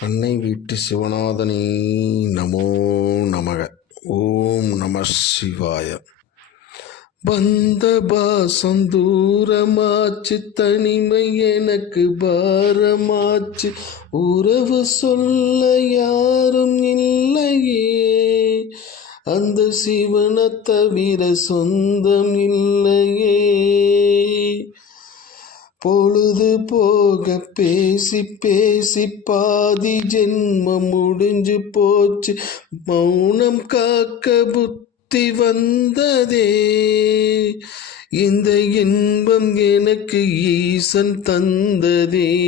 அன்னை வீட்டு சிவநாதனே நமோ நமக. ஓம் நம சிவாய. வந்த பாசம் தூரமாச்சு தனிமை எனக்கு பாரமாச்சு. உறவு சொல்ல யாரும் இல்லையே. அந்த சிவனை தவிர சொந்தம் இல்லையே. பொழுது போக பேசி பேசி பாதி ஜென்மம் முடிஞ்சு போச்சு. மௌனம் காக்க புத்தி வந்ததே. இந்த இன்பம் எனக்கு ஈசன் தந்ததே.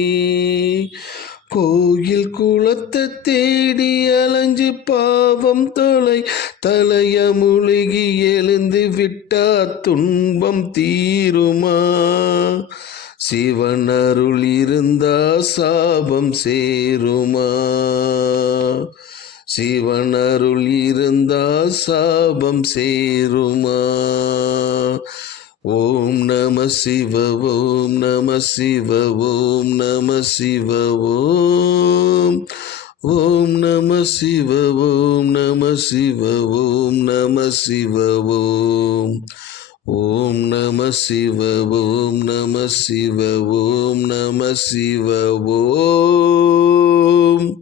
கோயில் குளத்தை தேடி அலைஞ்சு பாவம் தொலை. தலைய முழுகி எழுந்து விட்டா துன்பம் தீருமா? சிவன் அருள் இருந்தா சாபம் சேருமா? சிவன் அருள் இருந்தா சாபம் சேருமா? ஓம் நம சிவ ஓம் நம சிவ ஓம் நம சிவ ஓம். ஓம் நம சிவ ஓம் நம சிவ ஓம் நம சிவ ஓம். ஓம் நம சிவ ஓம் நம சிவ ஓம் நம சிவ ஓம்.